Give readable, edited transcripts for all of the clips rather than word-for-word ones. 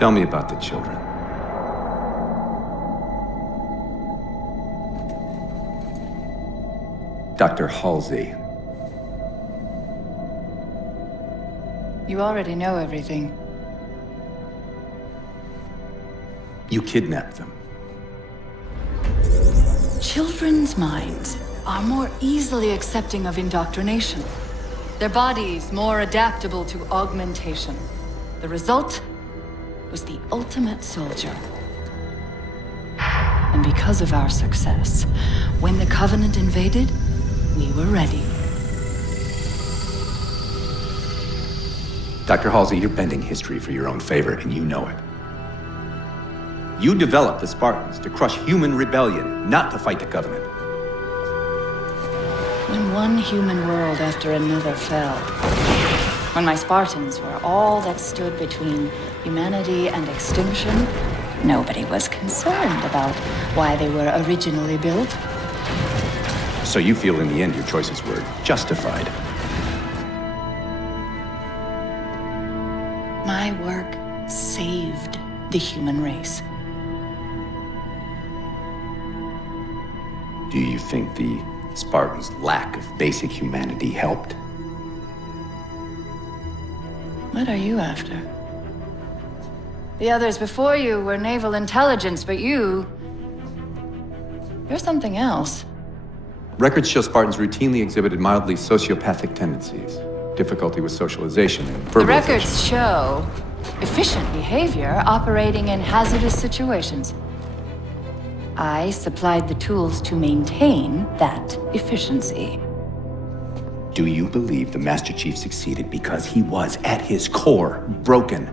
Tell me about the children. Dr. Halsey. You already know everything. You kidnapped them. Children's minds are more easily accepting of indoctrination. Their bodies more adaptable to augmentation. The result was the ultimate soldier. And because of our success, when the Covenant invaded, we were ready. Dr. Halsey, you're bending history for your own favor, and you know it. You developed the Spartans to crush human rebellion, not to fight the Covenant. When one human world after another fell, when my Spartans were all that stood between humanity and extinction, nobody was concerned about why they were originally built. So you feel in the end your choices were justified? My work saved the human race. Do you think the Spartans' lack of basic humanity helped? What are you after? The others before you were naval intelligence, but you're something else. Records show Spartans routinely exhibited mildly sociopathic tendencies, difficulty with socialization, and verbalization. The records show efficient behavior operating in hazardous situations. I supplied the tools to maintain that efficiency. Do you believe the Master Chief succeeded because he was, at his core, broken?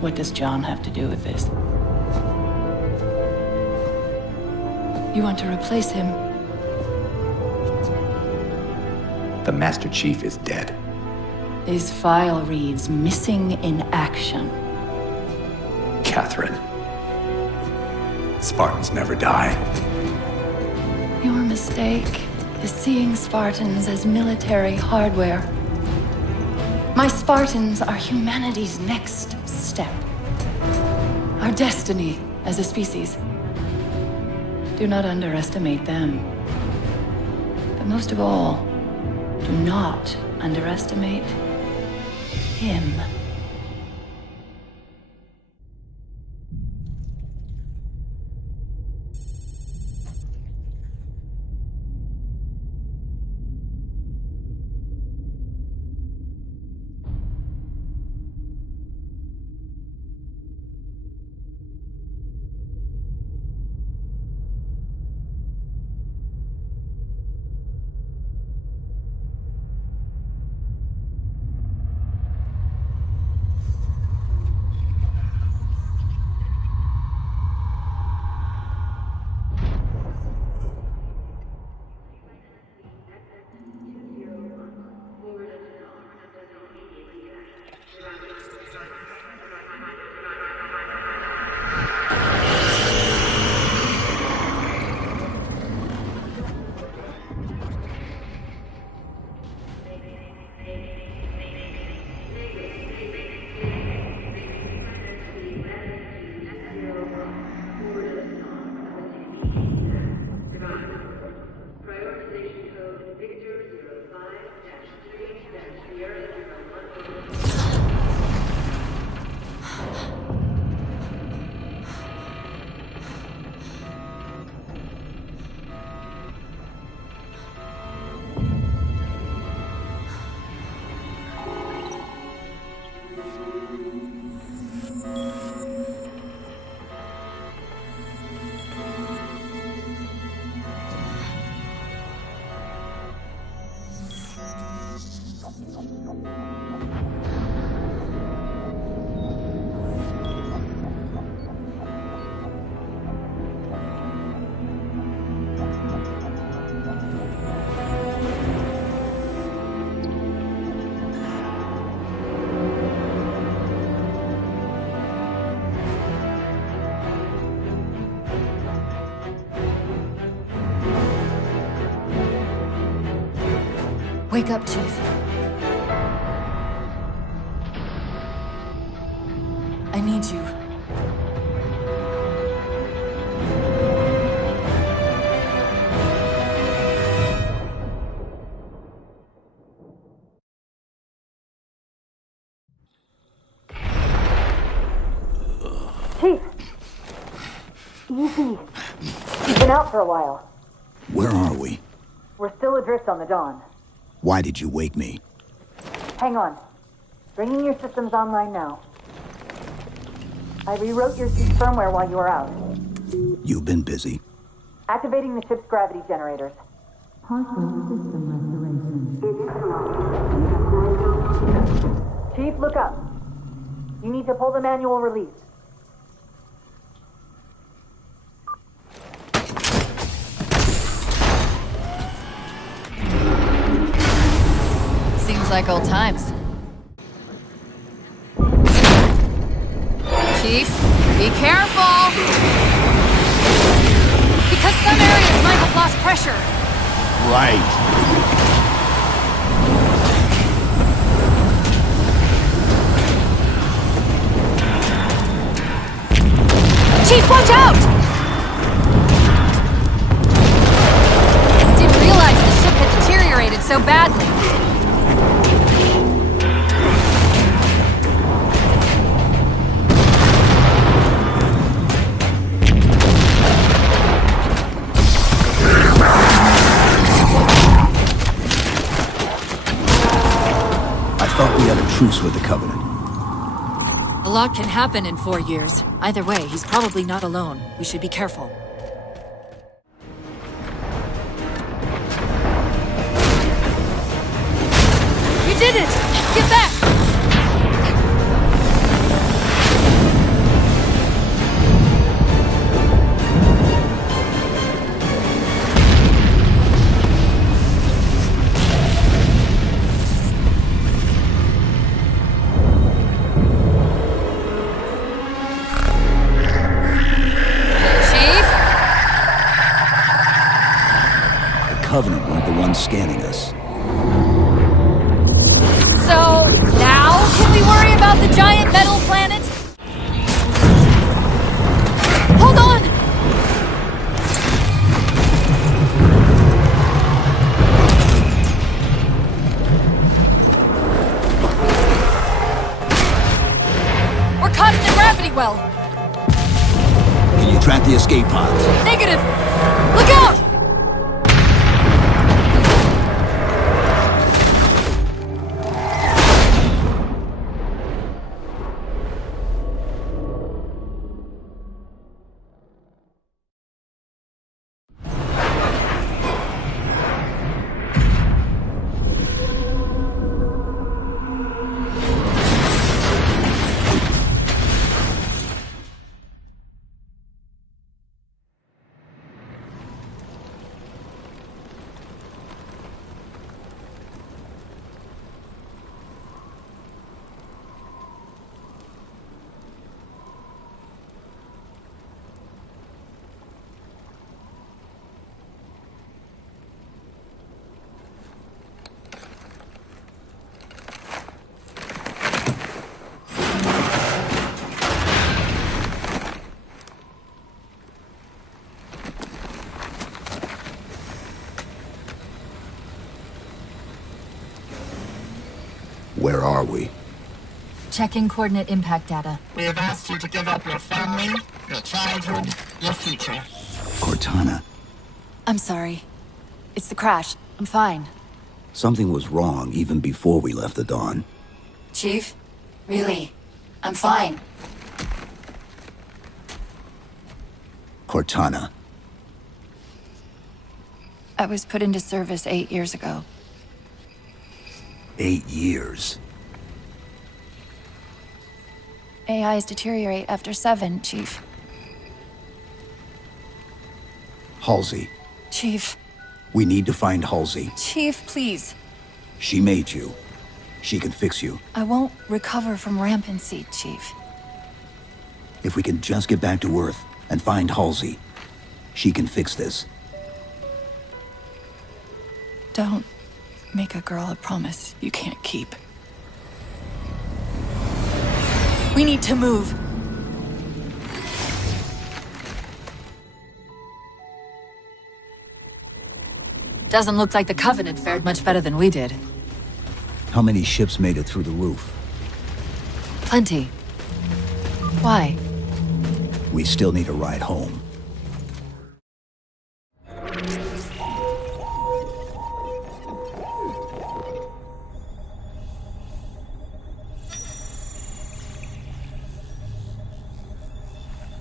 What does John have to do with this? You want to replace him? The Master Chief is dead. His file reads missing in action. Catherine. Spartans never die. Your mistake is seeing Spartans as military hardware. My Spartans are humanity's next step. Our destiny as a species. Do not underestimate them. But most of all, do not underestimate him. Wake up, Chief. I need you. Chief! Easy. You've been out for a while. Where are we? We're still adrift on the Dawn. Why did you wake me? Hang on. Bringing your systems online now. I rewrote your suit's firmware while you were out. You've been busy. Activating the ship's gravity generators. Chief, look up. You need to pull the manual release. Seems like old times. Chief, be careful! Because some areas might have lost pressure. Right. Chief, watch out! I didn't realize the ship had deteriorated so badly. I thought we had a truce with the Covenant. A lot can happen in 4 years. Either way, he's probably not alone. We should be careful. We did it! Get back! Covenant weren't the ones scanning us. So, now can we worry about the giant metal planet? Hold on! We're caught in the gravity well. Can you track the escape pods? Negative! Look out! Where are we? Checking coordinate impact data. We have asked you to give up your family, your childhood, your future. Cortana. I'm sorry. It's the crash. I'm fine. Something was wrong even before we left the Dawn. Chief? Really? I'm fine. Cortana. I was put into service 8 years ago. 8 years. AIs deteriorate after 7, Chief. Halsey. Chief. We need to find Halsey. Chief, please. She made you. She can fix you. I won't recover from rampancy, Chief. If we can just get back to Earth and find Halsey, she can fix this. Don't make a girl a promise you can't keep. We need to move. Doesn't look like the Covenant fared much better than we did. How many ships made it through the roof? Plenty. Why? We still need a ride home.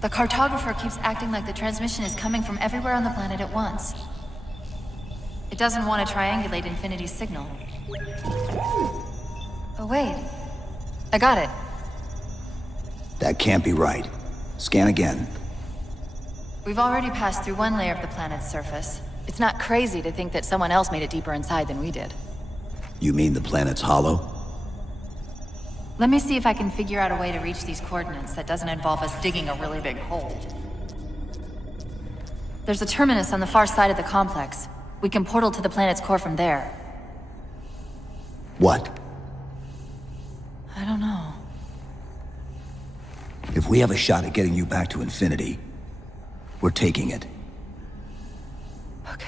The cartographer keeps acting like the transmission is coming from everywhere on the planet at once. It doesn't want to triangulate Infinity's signal. Oh wait. I got it. That can't be right. Scan again. We've already passed through one layer of the planet's surface. It's not crazy to think that someone else made it deeper inside than we did. You mean the planet's hollow? Let me see if I can figure out a way to reach these coordinates that doesn't involve us digging a really big hole. There's a terminus on the far side of the complex. We can portal to the planet's core from there. What? I don't know. If we have a shot at getting you back to Infinity, we're taking it. Okay.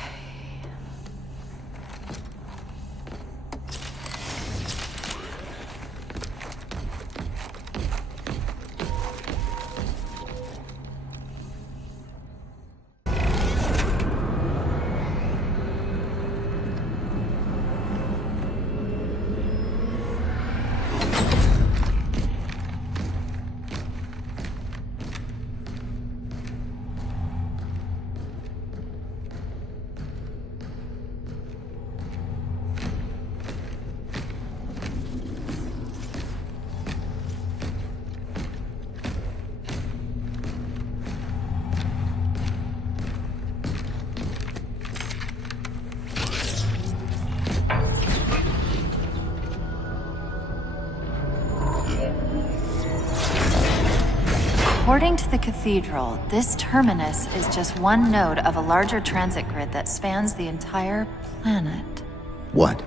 According to the Cathedral, this terminus is just one node of a larger transit grid that spans the entire planet. What?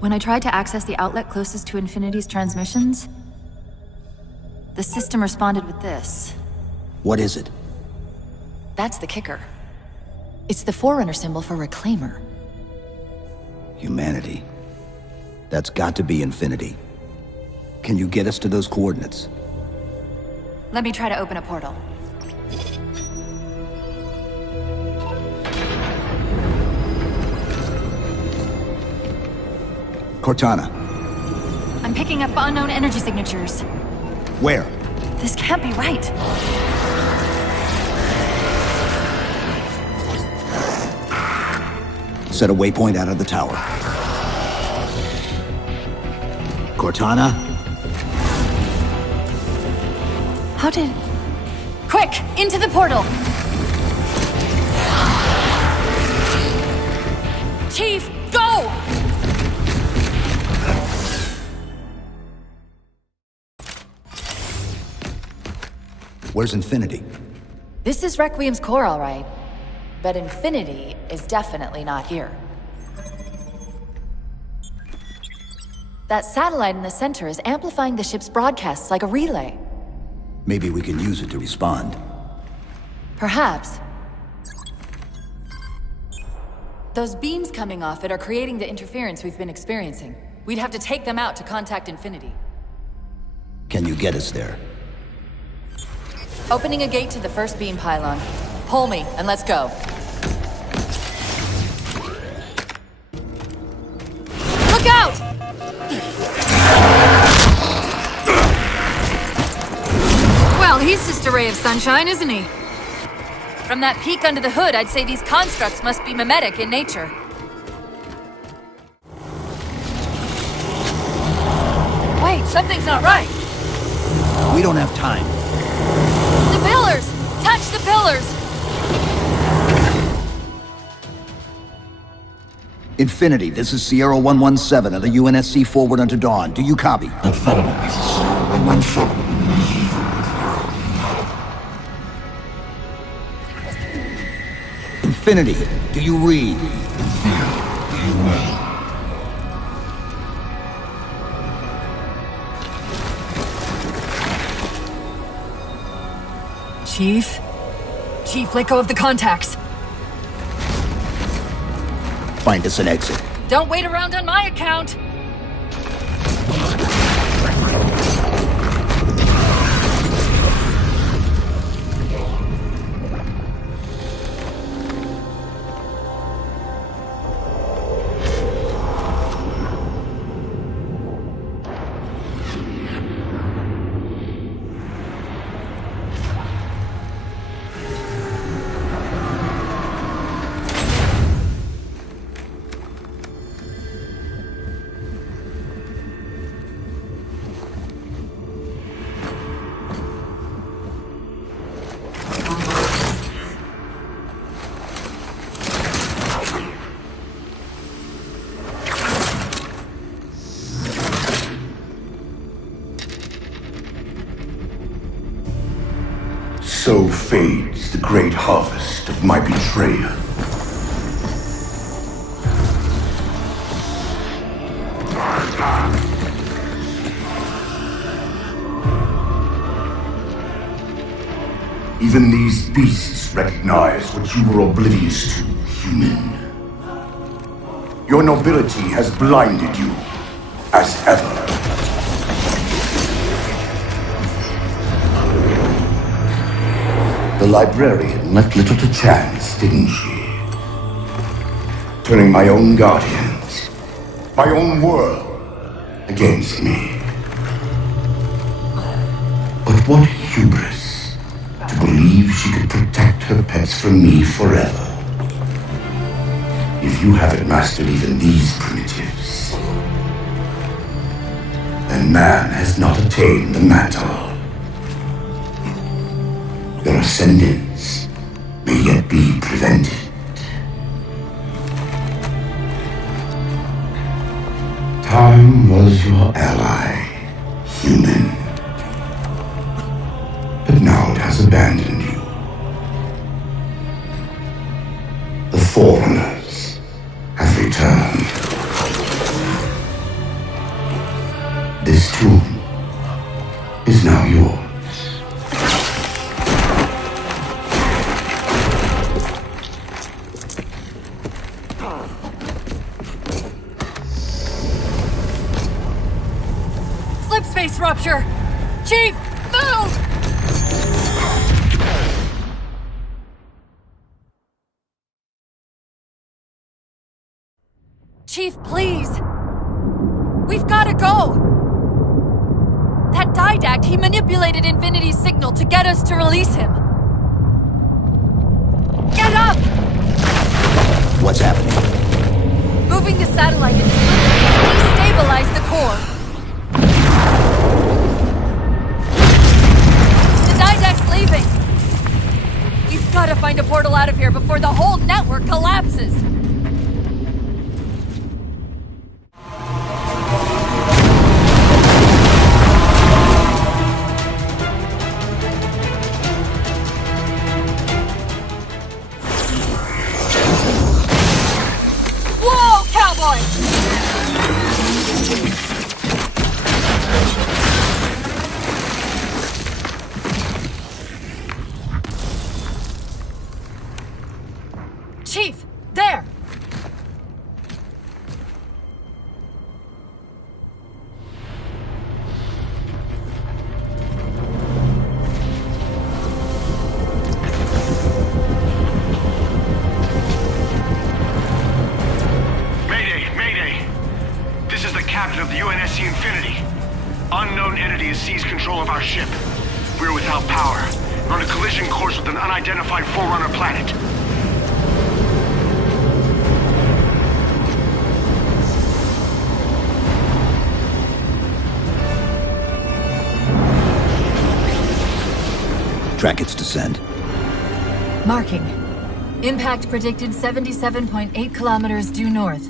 When I tried to access the outlet closest to Infinity's transmissions, the system responded with this. What is it? That's the kicker. It's the Forerunner symbol for Reclaimer. Humanity. That's got to be Infinity. Can you get us to those coordinates? Let me try to open a portal. Cortana. I'm picking up unknown energy signatures. Where? This can't be right. Set a waypoint out of the tower. Cortana? How did... Quick! Into the portal! Chief, go! Where's Infinity? This is Requiem's core, all right. But Infinity is definitely not here. That satellite in the center is amplifying the ship's broadcasts like a relay. Maybe we can use it to respond. Perhaps. Those beams coming off it are creating the interference we've been experiencing. We'd have to take them out to contact Infinity. Can you get us there? Opening a gate to the first beam pylon. Pull me, and let's go. Look out! Well, he's just a ray of sunshine, isn't he? From that peek under the hood, I'd say these constructs must be mimetic in nature. Wait, something's not right. We don't have time. The pillars! Touch the pillars! Infinity, this is Sierra 117 of the UNSC forward unto dawn. Do you copy? Infinity, do you read? Chief? Chief, let go of the contacts. find us an exit. Don't wait around on my account! So fades the great harvest of my betrayal. Even these beasts recognize what you were oblivious to, human. Your nobility has blinded you, as ever. The librarian left little to chance, didn't she? Turning my own guardians, my own world, against me. But what hubris to believe she could protect her pets from me forever. If you haven't mastered even these primitives, then man has not attained the mantle. Their ascendance may yet be prevented. Time was your ally, human. But now it has abandoned you. The Forerunners have returned. This tomb is now yours. Slipspace rupture! Chief, move! Chief, please! We've gotta go! That Didact, he manipulated Infinity's signal to get us to release him. Get up! What's happening? Moving the satellite into slipspace destabilized the core. The Didact's leaving! We've gotta find a portal out of here before the whole network collapses! Whoa, cowboy! Chief, there! Mayday! Mayday! This is the captain of the UNSC Infinity. Unknown entity has seized control of our ship. We're without power. We're on a collision course with an unidentified Forerunner planet. Track its descent. Marking. Impact predicted 77.8 kilometers due north.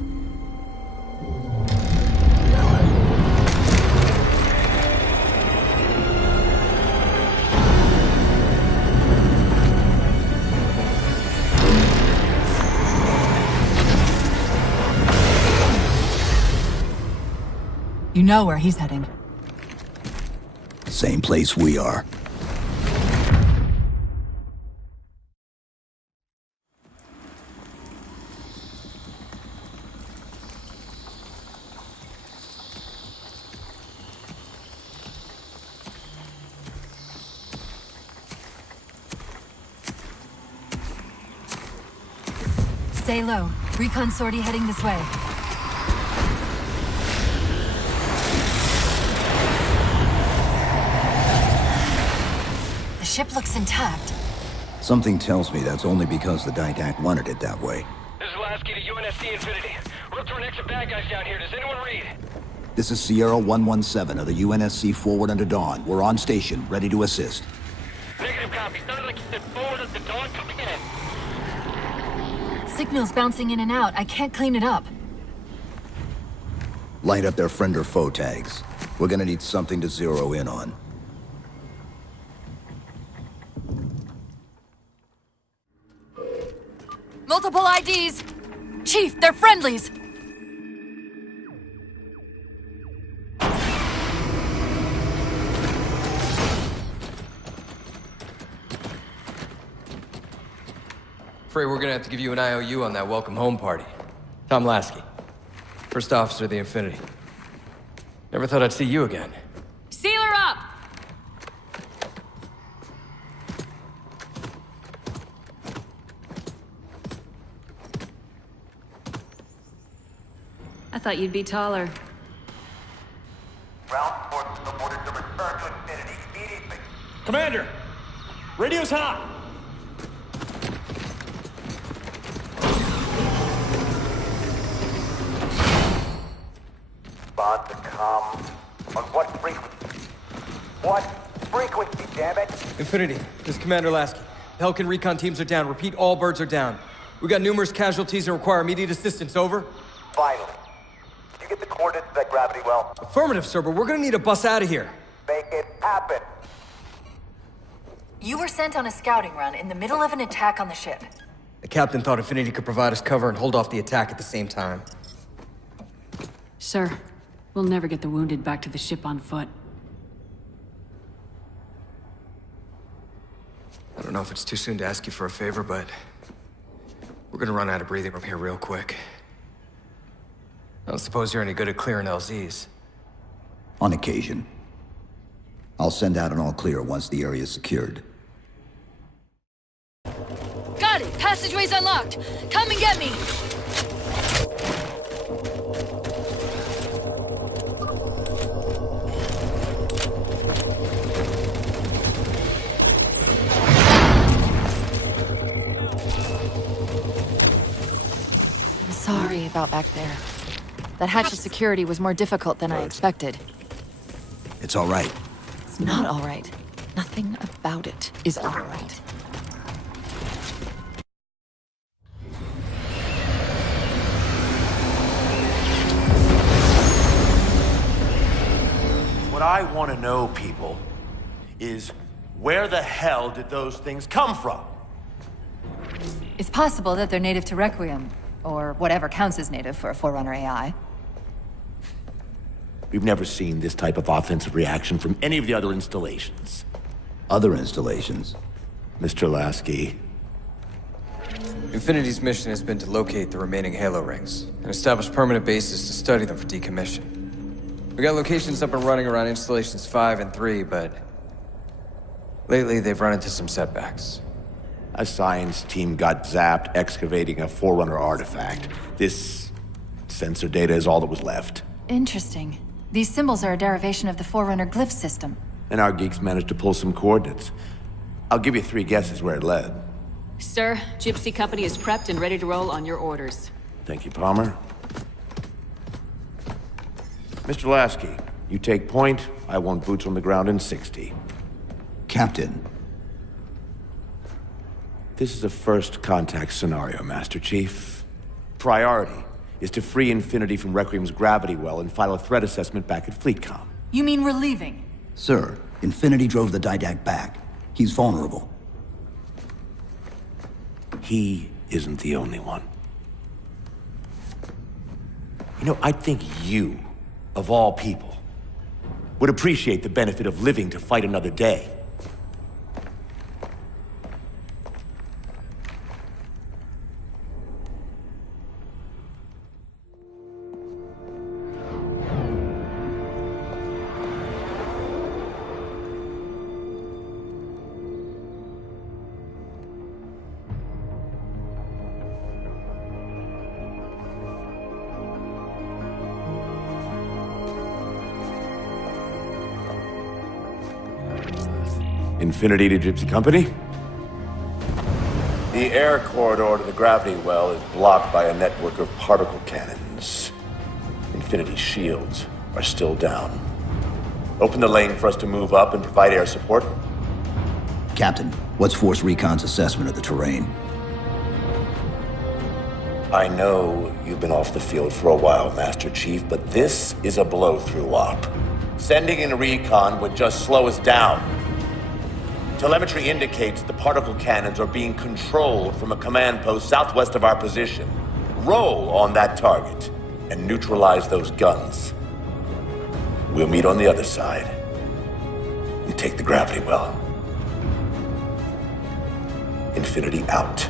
You know where he's heading. Same place we are. Stay low. Recon sortie heading this way. The ship looks intact. Something tells me that's only because the Didact wanted it that way. This is Lasky to UNSC Infinity. We're up to an extra bad guys down here. Does anyone read? This is Sierra 117 of the UNSC Forward Under Dawn. We're on station, ready to assist. Negative copy. Sounded like you said forward at the dawn coming in. Signal's bouncing in and out. I can't clean it up. Light up their friend or foe tags. We're gonna need something to zero in on. Multiple IDs! Chief, they're friendlies! Afraid we're gonna have to give you an IOU on that welcome home party. Tom Lasky, first officer of the Infinity. Never thought I'd see you again. Seal her up! I thought you'd be taller. Ground forces have ordered to return to Infinity immediately. Commander! Radio's hot! Respond to comm. On what frequency? What frequency, damn it? Infinity, this is Commander Lasky. Pelican recon teams are down. Repeat, all birds are down. We got numerous casualties and require immediate assistance, over. Finally. Did you get the coordinates of that gravity well? Affirmative, sir, but we're gonna need a bus out of here. Make it happen. You were sent on a scouting run in the middle of an attack on the ship. The captain thought Infinity could provide us cover and hold off the attack at the same time. Sir, we'll never get the wounded back to the ship on foot. I don't know if it's too soon to ask you for a favor, but we're gonna run out of breathing room here real quick. I don't suppose you're any good at clearing LZs. On occasion. I'll send out an all clear once the area's secured. Got it! Passageway's unlocked! Come and get me! I'm sorry about back there. That hatch of security was more difficult than I expected. It's all right. It's not all right. Nothing about it is all right. What I want to know, people, is where the hell did those things come from? It's possible that they're native to Requiem, or whatever counts as native for a Forerunner AI. We've never seen this type of offensive reaction from any of the other installations. Other installations? Mr. Lasky. Infinity's mission has been to locate the remaining Halo rings and establish permanent bases to study them for decommission. We got locations up and running around installations 5 and 3, but lately they've run into some setbacks. A science team got zapped excavating a Forerunner artifact. This sensor data is all that was left. Interesting. These symbols are a derivation of the Forerunner glyph system. And our geeks managed to pull some coordinates. I'll give you 3 guesses where it led. Sir, Gypsy Company is prepped and ready to roll on your orders. Thank you, Palmer. Mr. Lasky, you take point. I want boots on the ground in 60. Captain. This is a first contact scenario, Master Chief. Priority is to free Infinity from Requiem's gravity well and file a threat assessment back at FleetCom. You mean we're leaving? Sir, Infinity drove the Didact back. He's vulnerable. He isn't the only one. You know, I think you, of all people, would appreciate the benefit of living to fight another day. Infinity to Gypsy Company? The air corridor to the gravity well is blocked by a network of particle cannons. Infinity's shields are still down. Open the lane for us to move up and provide air support. Captain, what's Force Recon's assessment of the terrain? I know you've been off the field for a while, Master Chief, but this is a blow-through op. Sending in recon would just slow us down. Telemetry indicates the particle cannons are being controlled from a command post southwest of our position. Roll on that target and neutralize those guns. We'll meet on the other side and take the gravity well. Infinity out.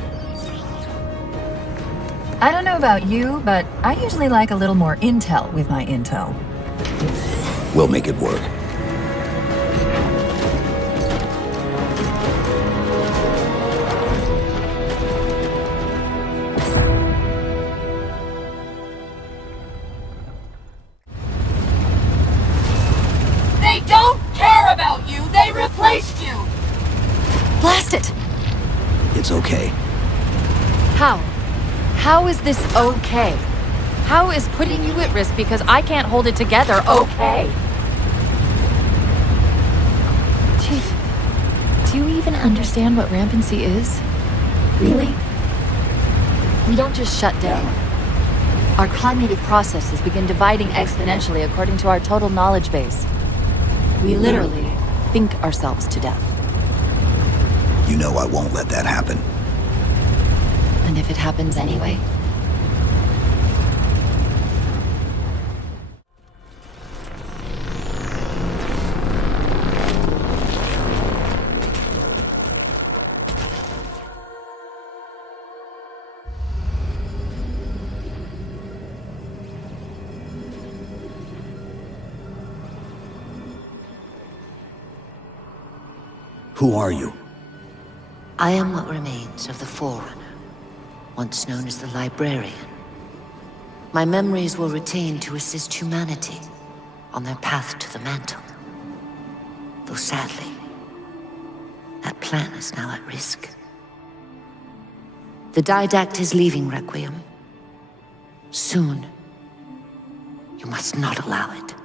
I don't know about you, but I usually like a little more intel with my intel. We'll make it work. They don't care about you! They replaced you! Blast it! It's okay. How? How is this okay? How is putting you at risk because I can't hold it together okay? Chief, do you even understand what rampancy is? Really? We don't just shut down. Our cognitive processes begin dividing exponentially according to our total knowledge base. We literally think ourselves to death. You know I won't let that happen. And if it happens anyway? Who are you? I am what remains of the Forerunner, once known as the Librarian. My memories were retained to assist humanity on their path to the mantle. Though sadly, that plan is now at risk. The Didact is leaving Requiem. Soon. You must not allow it.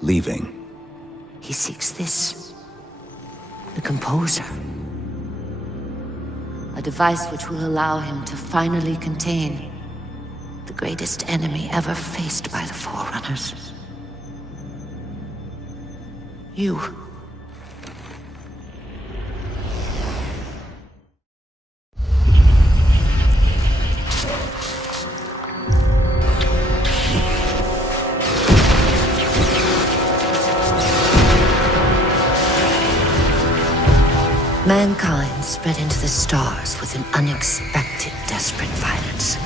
Leaving? He seeks this. The Composer. A device which will allow him to finally contain the greatest enemy ever faced by the Forerunners. You. Mankind spread into the stars with an unexpected, desperate violence.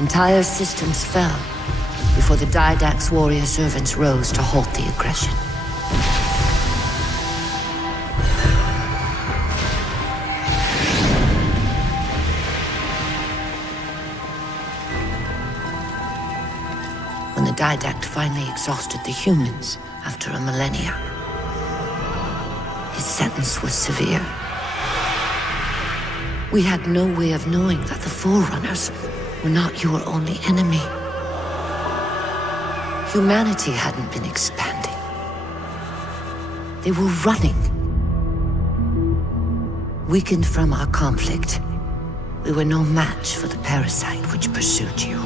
Entire systems fell before the Didact's warrior servants rose to halt the aggression. When the Didact finally exhausted the humans after a millennia, his sentence was severe. We had no way of knowing that the Forerunners were not your only enemy. Humanity hadn't been expanding. They were running. Weakened from our conflict, we were no match for the parasite which pursued you.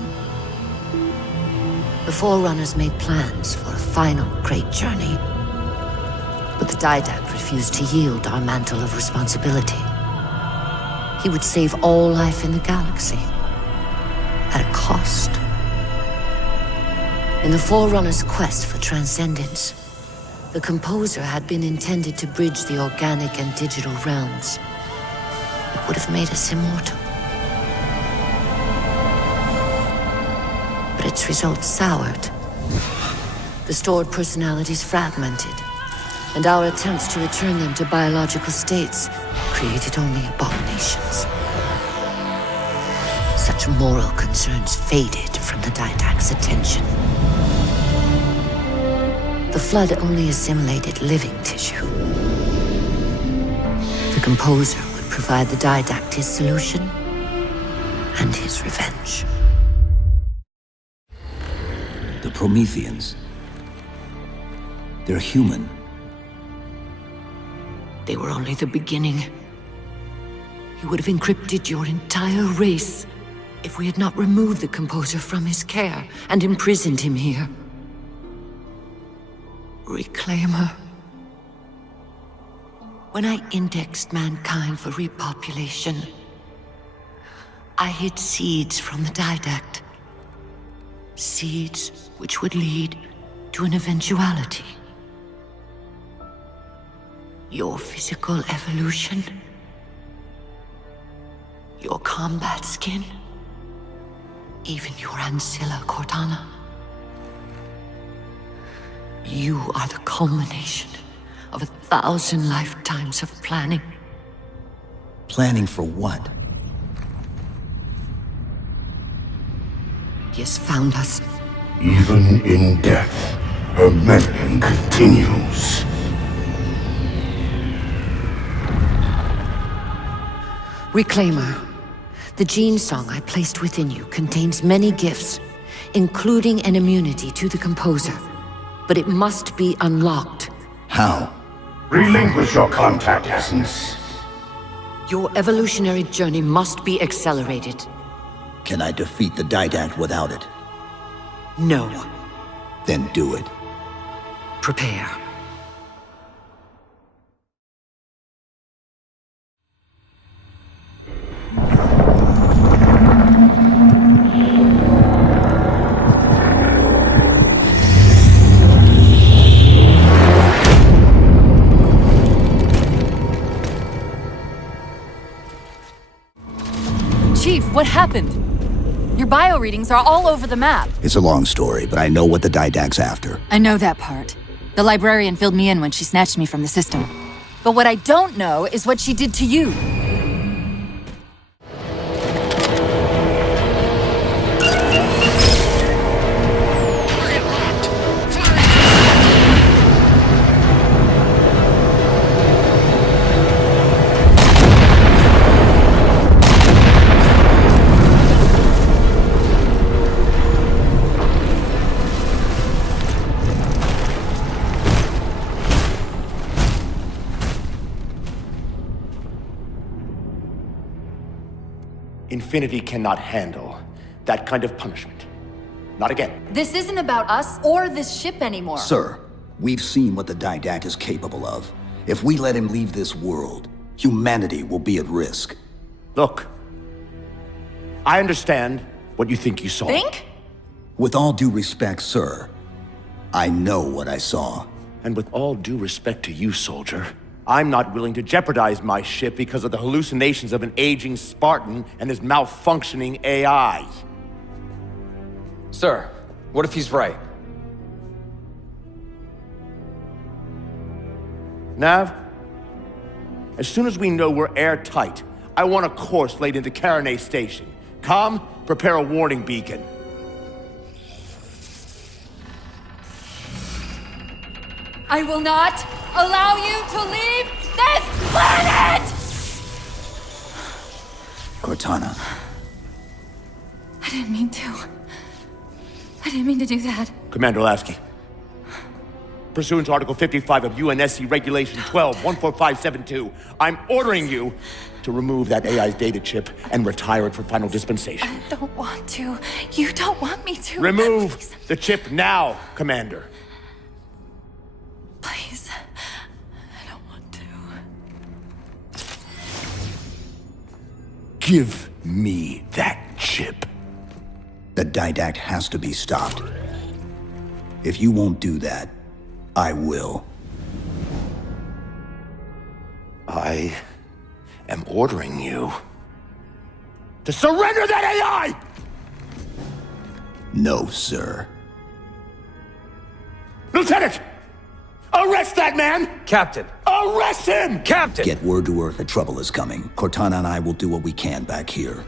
The Forerunners made plans for a final great journey, but the Didact refused to yield our mantle of responsibility. He would save all life in the galaxy, at a cost. In the Forerunners' quest for transcendence, the Composer had been intended to bridge the organic and digital realms. It would have made us immortal. But its results soured. The stored personalities fragmented, and our attempts to return them to biological states created only abominations. Such moral concerns faded from the Didact's attention. The Flood only assimilated living tissue. composer would provide the Didact his solution and his revenge. The Prometheans. They're human. They were only the beginning. He would have encrypted your entire race if we had not removed the composer from his care and imprisoned him here. Reclaimer. When I indexed mankind for repopulation, I hid seeds from the Didact. Seeds which would lead to an eventuality. Your physical evolution. Your combat skin. Even your ancilla, Cortana. You are the culmination of 1,000 lifetimes of planning. Planning for what? He has found us. Even in death, her meddling continues. Reclaimer. The gene song I placed within you contains many gifts, including an immunity to the composer. But it must be unlocked. How? Relinquish your contact essence. Your evolutionary journey must be accelerated. Can I defeat the Didact without it? No. Then do it. Prepare. Chief, what happened? Your bio readings are all over the map. It's a long story, but I know what the Didact's after. I know that part. The librarian filled me in when she snatched me from the system. But what I don't know is what she did to you. Infinity cannot handle that kind of punishment. Not again. This isn't about us or this ship anymore. Sir, we've seen what the Didact is capable of. If we let him leave this world, humanity will be at risk. Look, I understand what you think you saw. Think? With all due respect, sir, I know what I saw. And with all due respect to you, soldier, I'm not willing to jeopardize my ship because of the hallucinations of an aging Spartan and his malfunctioning AI. Sir, what if he's right? Nav, as soon as we know we're airtight, I want a course laid into Caranay Station. Com, prepare a warning beacon. I will not allow you to leave this planet! Cortana. I didn't mean to. I didn't mean to do that. Commander Lasky. Pursuant to Article 55 of UNSC Regulation 12-14572, I'm ordering you to remove that AI's data chip and retire it for final dispensation. I don't want to. You don't want me to. Remove Please. the chip now, Commander. Please. I don't want to. Give me that chip. The Didact has to be stopped. If you won't do that, I will. I am ordering you to surrender that AI! No, sir. Lieutenant! Arrest that man! Captain! Arrest him! Captain! Get word to Earth that trouble is coming. Cortana and I will do what we can back here.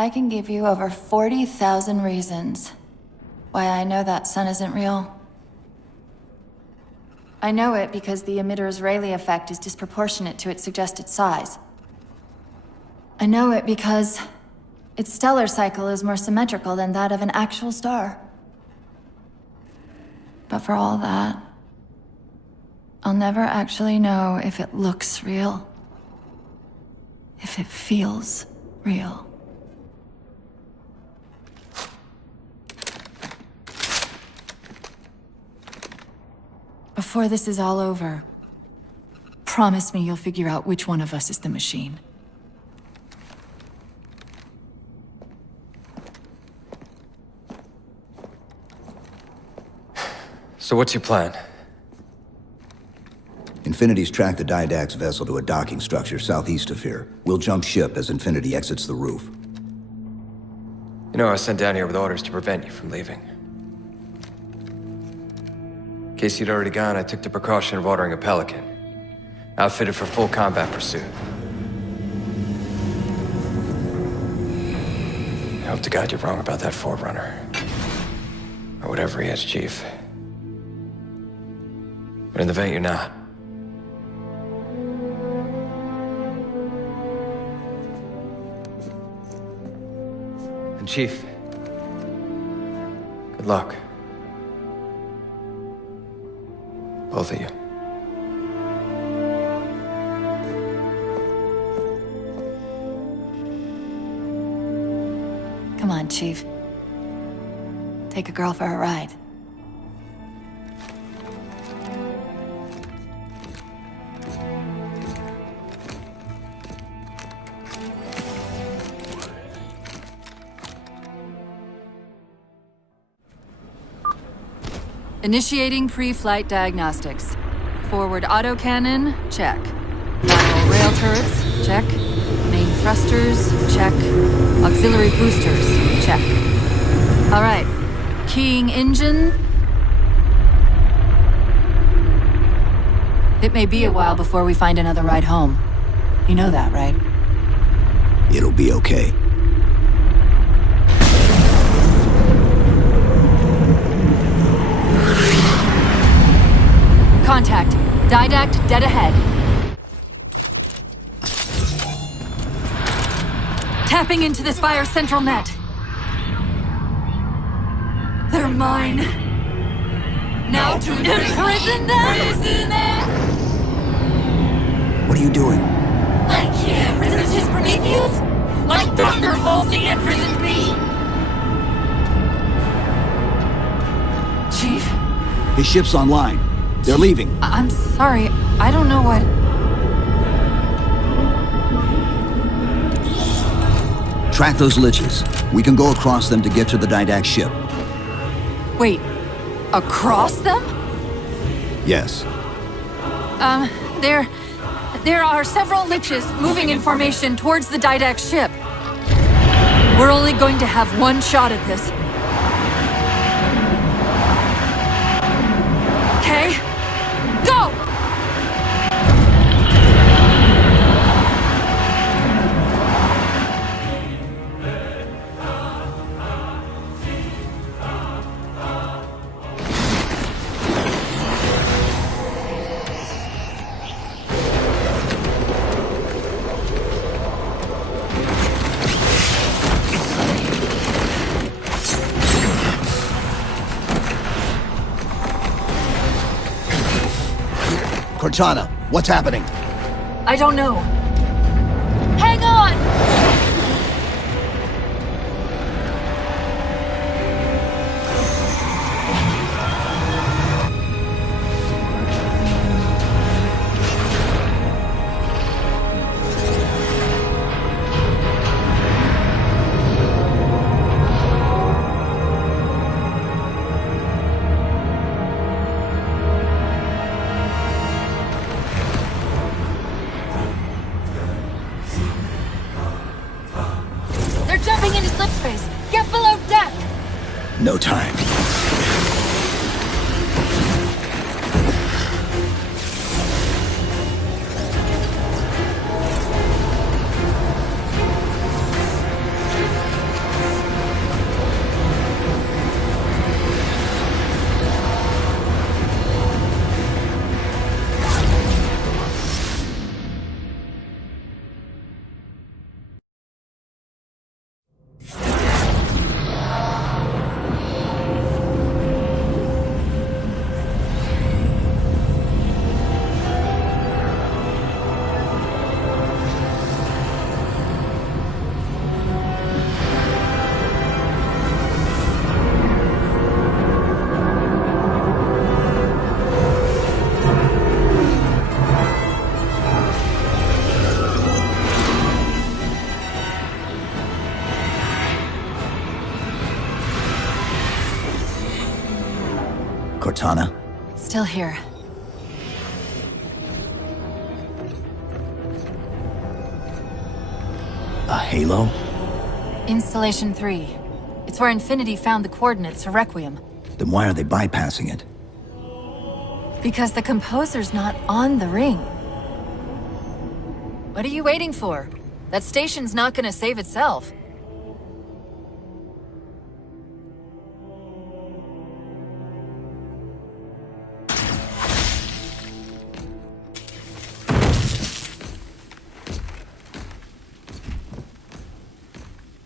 I can give you over 40,000 reasons why I know that sun isn't real. I know it because the emitter's Rayleigh effect is disproportionate to its suggested size. I know it because its stellar cycle is more symmetrical than that of an actual star. But for all that, I'll never actually know if it looks real. If it feels real. Before this is all over, promise me you'll figure out which one of us is the machine. So what's your plan? Infinity's tracked the Didact's vessel to a docking structure southeast of here. We'll jump ship as Infinity exits the roof. You know, I was sent down here with orders to prevent you from leaving. In case you'd already gone, I took the precaution of ordering a Pelican, outfitted for full combat pursuit. I hope to God you're wrong about that Forerunner. Or whatever he is, Chief. But in the event you're not. And Chief, good luck. Both of you. Come on, Chief. Take a girl for a ride. Initiating pre-flight diagnostics. Forward autocannon, check. Lateral rail turrets, check. Main thrusters, check. Auxiliary boosters, check. All right. Keying engine. It may be a while before we find another ride home. You know that, right? It'll be okay. Contact. Didact dead ahead. Tapping into this fire central net. They're mine. Now to imprison them! What are you doing? Like he imprisoned his Prometheus? Like Thunderbolts he imprisoned me? Chief? His ship's online. They're leaving. I'm sorry. I don't know what... Track those liches. We can go across them to get to the Didact ship. Wait. Across them? Yes. There are several liches moving in formation towards the Didact ship. We're only going to have one shot at this. Okay? Go! Cortana, what's happening? I don't know. Hang on! Jumping into slip space! Get below deck! No time. Cortana? Still here. A halo? Installation 3. It's where Infinity found the coordinates for Requiem. Then why are they bypassing it? Because the composer's not on the ring. What are you waiting for? That station's not gonna save itself.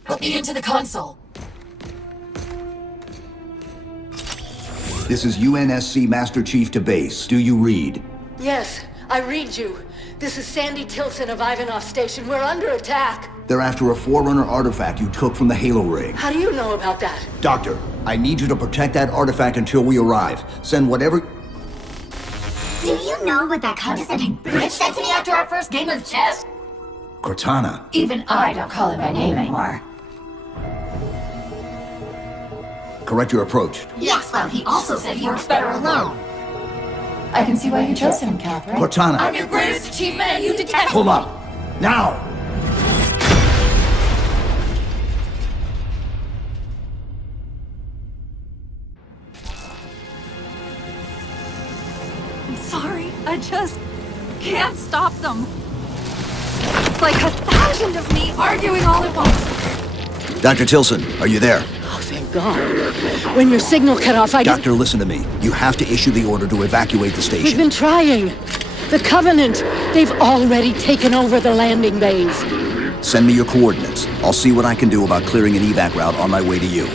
Put me into the console. This is UNSC Master Chief to base. Do you read? Yes, I read you. This is Sandy Tilson of Ivanov Station. We're under attack. They're after a Forerunner artifact you took from the Halo ring. How do you know about that? Doctor, I need you to protect that artifact until we arrive. Send whatever... Do you know what that condescending bitch said to me after our first game of chess? Cortana. Even I don't call him by name anymore. Correct your approach. Yes, well, he also said he works better alone. I can see why you chose him, Catherine. Cortana. I'm your greatest achievement and you detest Hold up. Now! I'm sorry, I just can't stop them. It's like 1,000 of me arguing all at once. Dr. Tilson, are you there? Oh, thank God. When your signal cut off, Doctor, listen to me. You have to issue the order to evacuate the station. We've been trying. The Covenant, they've already taken over the landing bays. Send me your coordinates. I'll see what I can do about clearing an evac route on my way to you.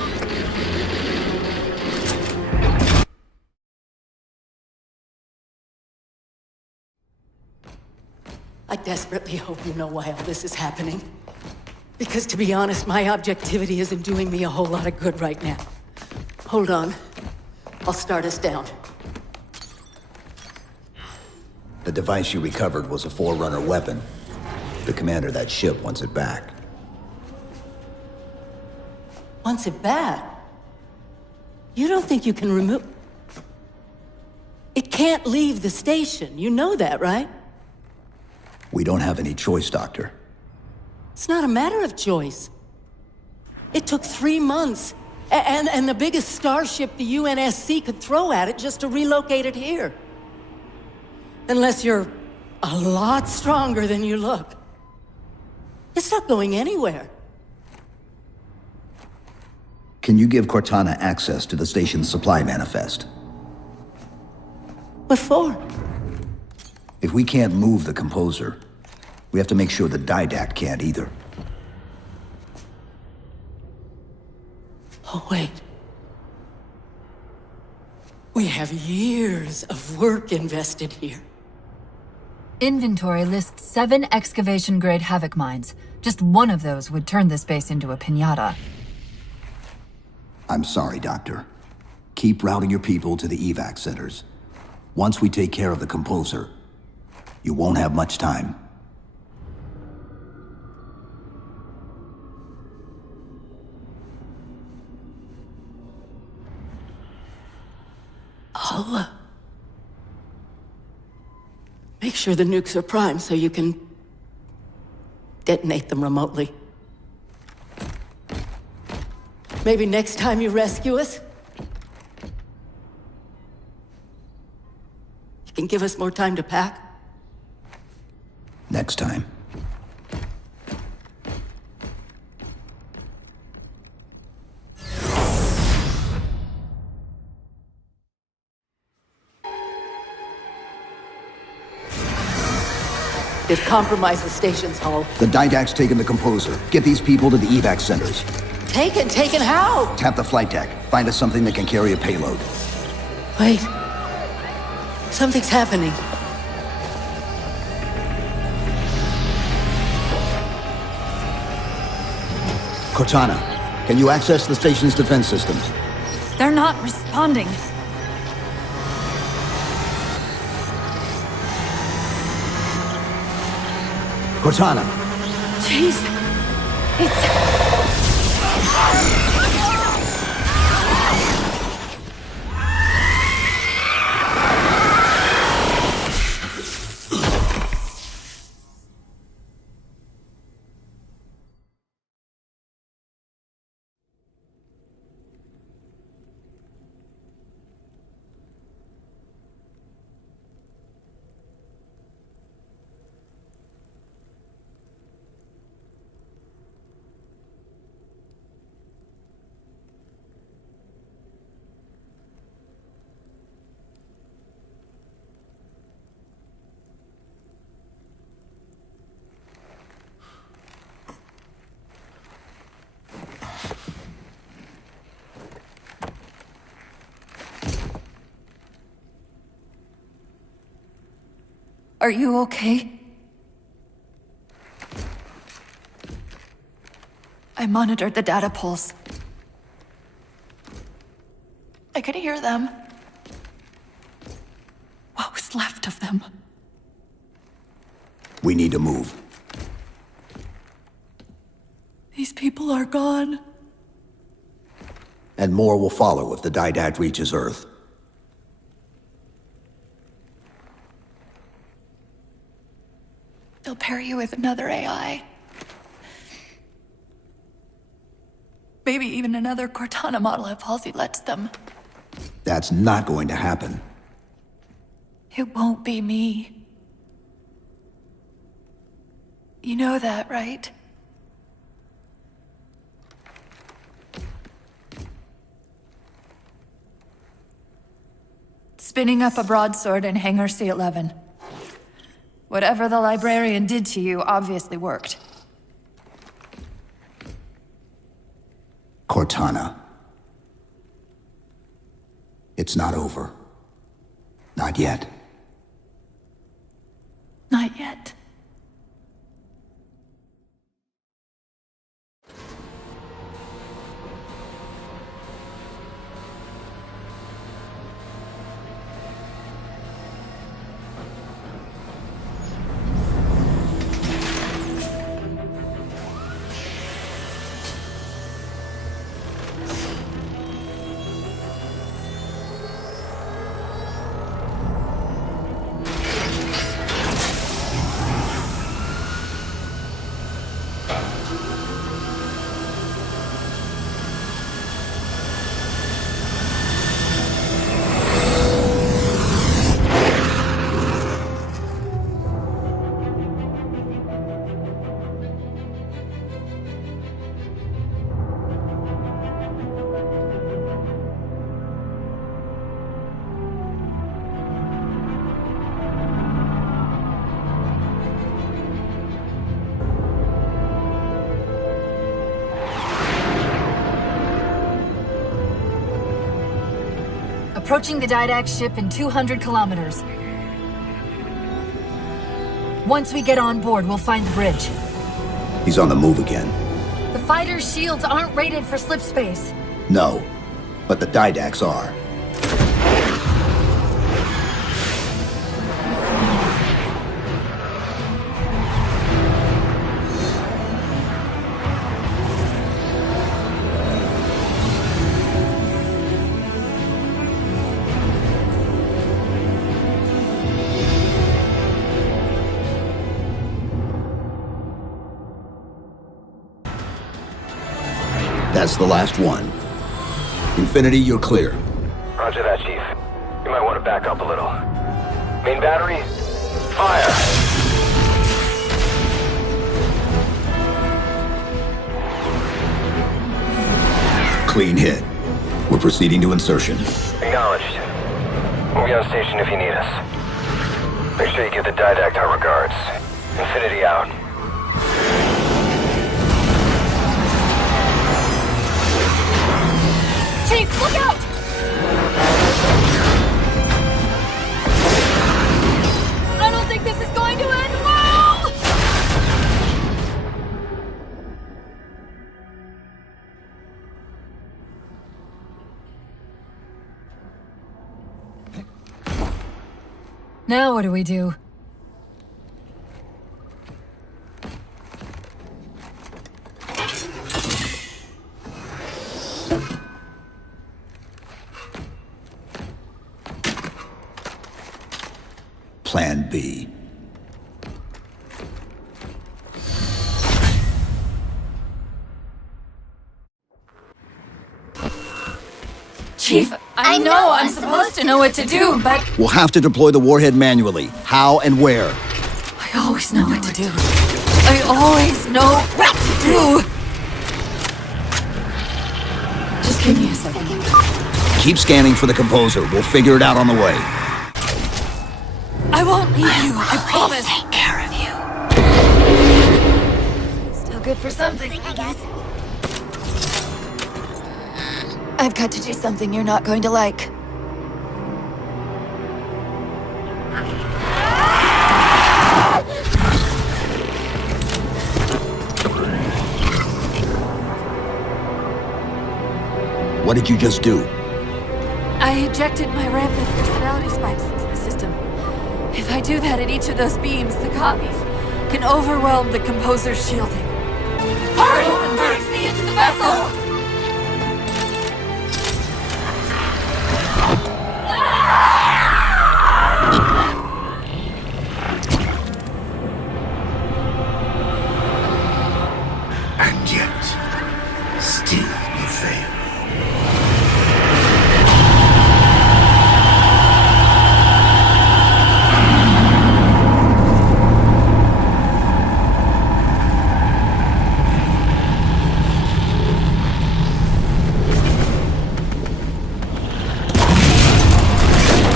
I desperately hope you know why all this is happening. Because to be honest, my objectivity isn't doing me a whole lot of good right now. Hold on. I'll start us down. The device you recovered was a Forerunner weapon. The commander of that ship wants it back. Wants it back? You don't think you can remove... It can't leave the station. You know that, right? We don't have any choice, Doctor. It's not a matter of choice. It took 3 months, and the biggest starship the UNSC could throw at it just to relocate it here. Unless you're a lot stronger than you look. It's not going anywhere. Can you give Cortana access to the station's supply manifest? What for? If we can't move the composer, we have to make sure the Didact can't either. Oh, wait. We have years of work invested here. Inventory lists 7 excavation-grade Havoc mines. Just one of those would turn this base into a piñata. I'm sorry, Doctor. Keep routing your people to the evac centers. Once we take care of the composer, you won't have much time. I'll, make sure the nukes are primed so you can detonate them remotely. Maybe next time you rescue us, you can give us more time to pack. Next time. They've compromised the station's hull. The Didact's taken the composer. Get these people to the evac centers. Taken how? Tap the flight deck. Find us something that can carry a payload. Wait. Something's happening. Cortana, can you access the station's defense systems? They're not responding. Cortana! Jeez. It's... Are you okay? I monitored the data pulse. I could hear them. What was left of them? We need to move. These people are gone. And more will follow if the Didact reaches Earth. They'll pair you with another AI. Maybe even another Cortana model if Halsey lets them. That's not going to happen. It won't be me. You know that, right? Spinning up a broadsword in Hangar C-11. Whatever the librarian did to you obviously worked. Cortana. It's not over. Not yet. Not yet. Approaching the Didact ship in 200 kilometers. Once we get on board, we'll find the bridge. He's on the move again. The fighter's shields aren't rated for slip space. No, but the Didacts are. That's the last one. Infinity, you're clear. Roger that, Chief. You might want to back up a little. Main battery, fire! Clean hit. We're proceeding to insertion. Acknowledged. We'll be on station if you need us. Make sure you give the Didact our regards. Infinity out. Chief, look out! I don't think this is going to end well! Now what do we do? Plan B. Chief, I know I'm supposed to know what to do, but We'll have to deploy the warhead manually. How and where? I always know what to do. I always know what to do. Just give me a second. Keep scanning for the composer. We'll figure it out on the way. I won't leave you, I promise. Take care of you. Still good for something, I guess. I've got to do something you're not going to like. What did you just do? I ejected my rampant personality spikes into the system. If I do that at each of those beams, the copies can overwhelm the composer's shielding. Hurry! Converts me into the vessel! And yet, still you fail.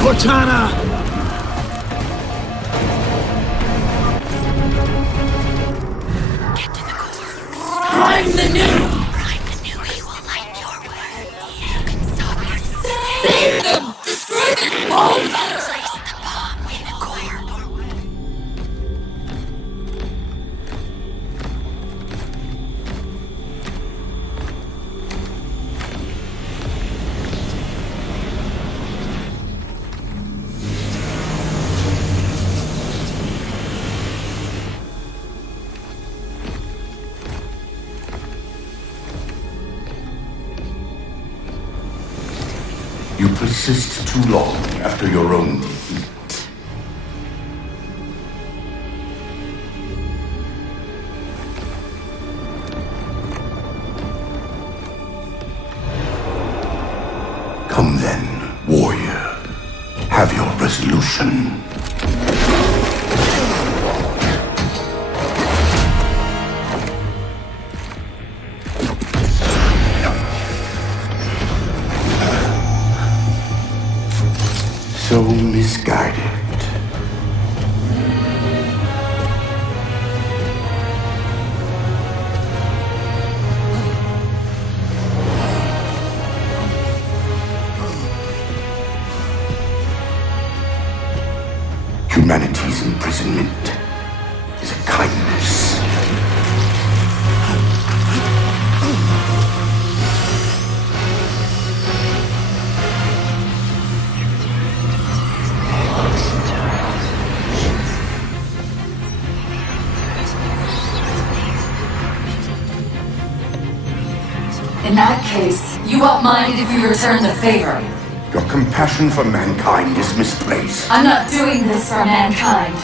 Cortana! I'm the new! Save them! Destroy them all! Place the bomb in the core. You persist too long after your own defeat. Come then, warrior. Have your resolution. So misguided. Humanity's imprisonment is a kindness. In that case, you won't mind if we return the favor. Your compassion for mankind is misplaced. I'm not doing this for mankind.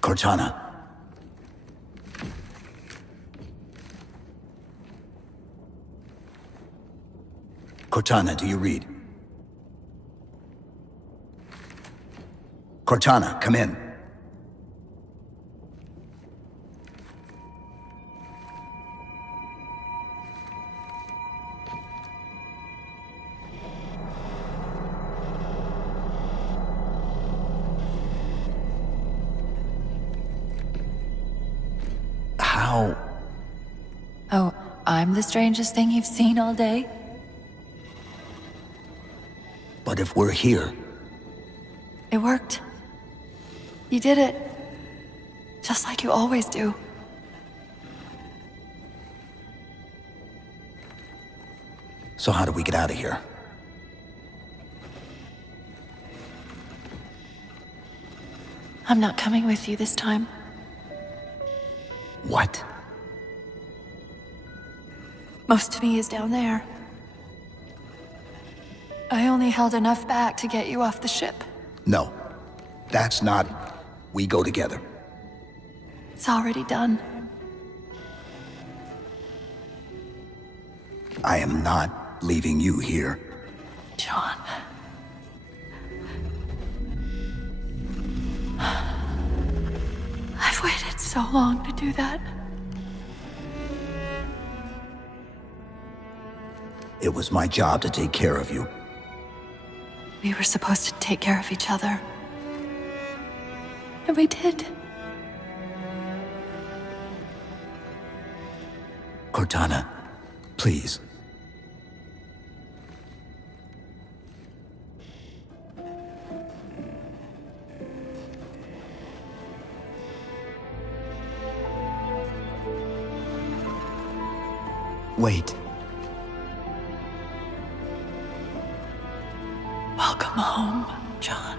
Cortana. Cortana, do you read? Cortana, come in. I'm the strangest thing you've seen all day? But if we're here, It worked. You did it. Just like you always do. so how do we get out of here? I'm not coming with you this time. What? Most of me is down there. I only held enough back to get you off the ship. No. That's not... We go together. It's already done. I am not leaving you here. John. I've waited so long to do that. It was my job to take care of you. We were supposed to take care of each other. And we did. Cortana, please. Wait. Welcome home, John.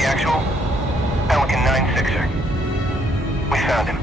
Actual, Pelican 9-6er. We found him.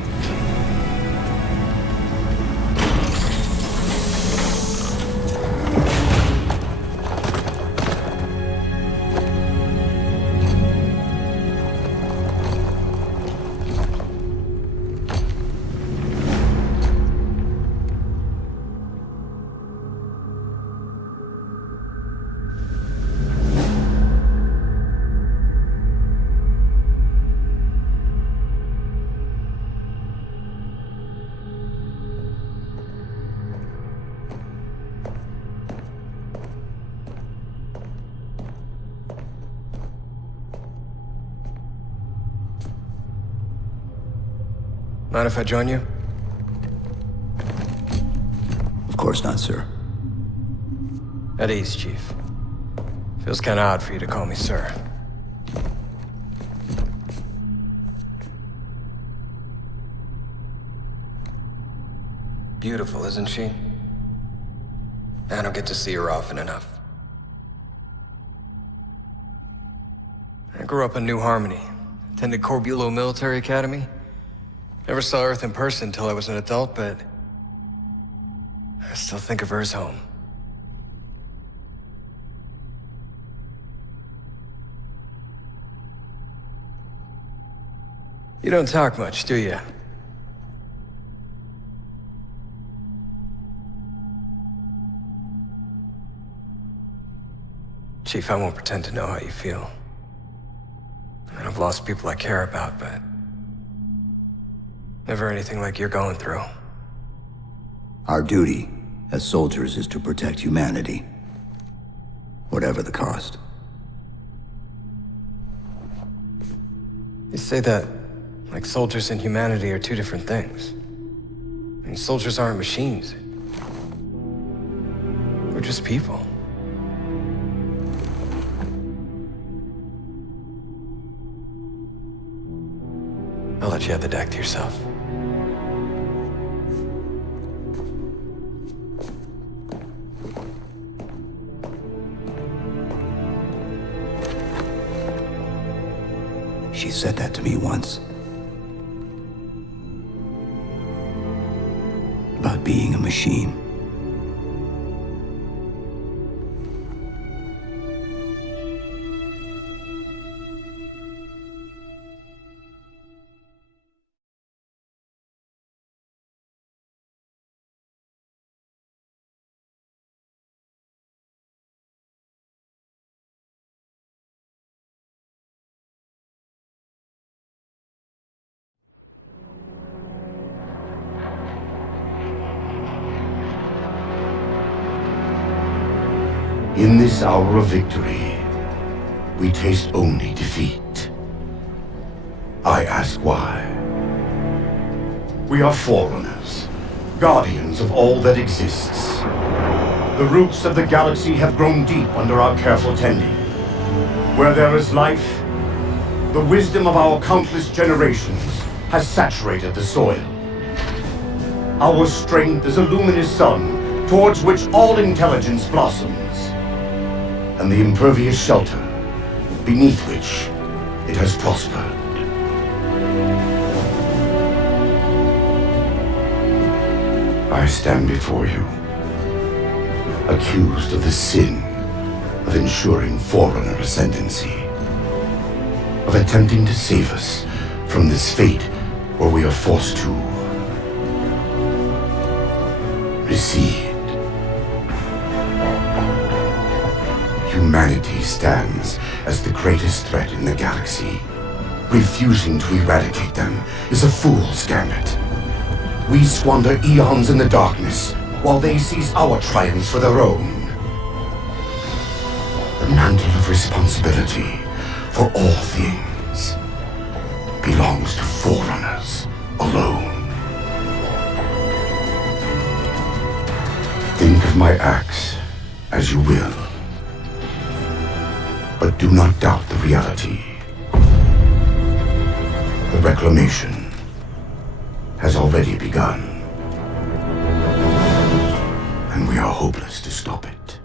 Mind if I join you? Of course not, sir. At ease, Chief. Feels kinda odd for you to call me sir. Beautiful, isn't she? I don't get to see her often enough. I grew up in New Harmony, attended Corbulo Military Academy. Never saw Earth in person until I was an adult, but I still think of her as home. You don't talk much, do you? Chief, I won't pretend to know how you feel. I've lost people I care about, but never anything like you're going through. Our duty as soldiers is to protect humanity. Whatever the cost. You say that like soldiers and humanity are two different things. I mean, soldiers aren't machines. We're just people. I'll let you have the deck to yourself. She said that to me once. About being a machine. In this hour of victory, we taste only defeat. I ask why. We are forerunners, guardians of all that exists. The roots of the galaxy have grown deep under our careful tending. Where there is life, the wisdom of our countless generations has saturated the soil. Our strength is a luminous sun towards which all intelligence blossoms, and the impervious shelter beneath which it has prospered. I stand before you, accused of the sin of ensuring Forerunner ascendancy, of attempting to save us from this fate where we are forced to recede. Humanity stands as the greatest threat in the galaxy. Refusing to eradicate them is a fool's gambit. We squander eons in the darkness, while they seize our triumphs for their own. The mantle of responsibility for all things belongs to Forerunners alone. Think of my acts as you will, but do not doubt the reality. The reclamation has already begun, and we are hopeless to stop it.